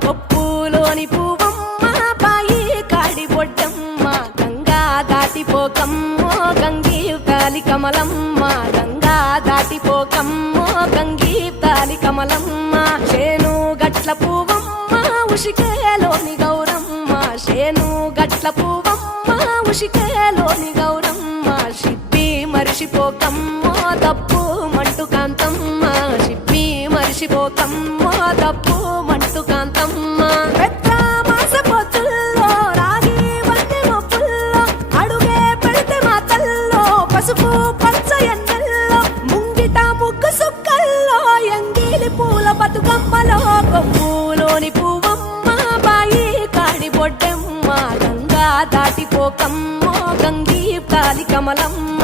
కొప్పులోని పువ్వమ్మ బాయి కాడి బొడ్డమ్మ గంగా దాటిపోకమ్మో గంగీ తాలి కమలమ్మ గంగా దాటిపోకమ్మో గంగీ తాలి కమలమ్మ చేను గట్ల పువ్వమ్మ ఉషికేలోని గౌరమ్మ చేను గట్ల పువ్వమ్మ ఉషికేలోని గౌరమ్మ షిప్పి మరిషిపోకమ్మో తప్పు మంటు కాంతమ్మ షిప్పి మరిషిపోకమ్మో తప్పు మంటు కాంతమ్మ పెద్ద మాస పొత్తుల్లో రాగి వంటి మొప్పుల్లో అడుగే పెడితే మా తల్లో పసుపు పచ్చ ఎన్నెల్లో ముంగిట ముగ్గు సుక్కల్లో ఎంగిలి పూల బతుకమ్మలో కొమ్ములోని పువ్వమ్మ బాయి కాడి బొడ్డెమ్మ గంగా దాటిపోకమ్మో గంగీ తాలి కమలమ్మ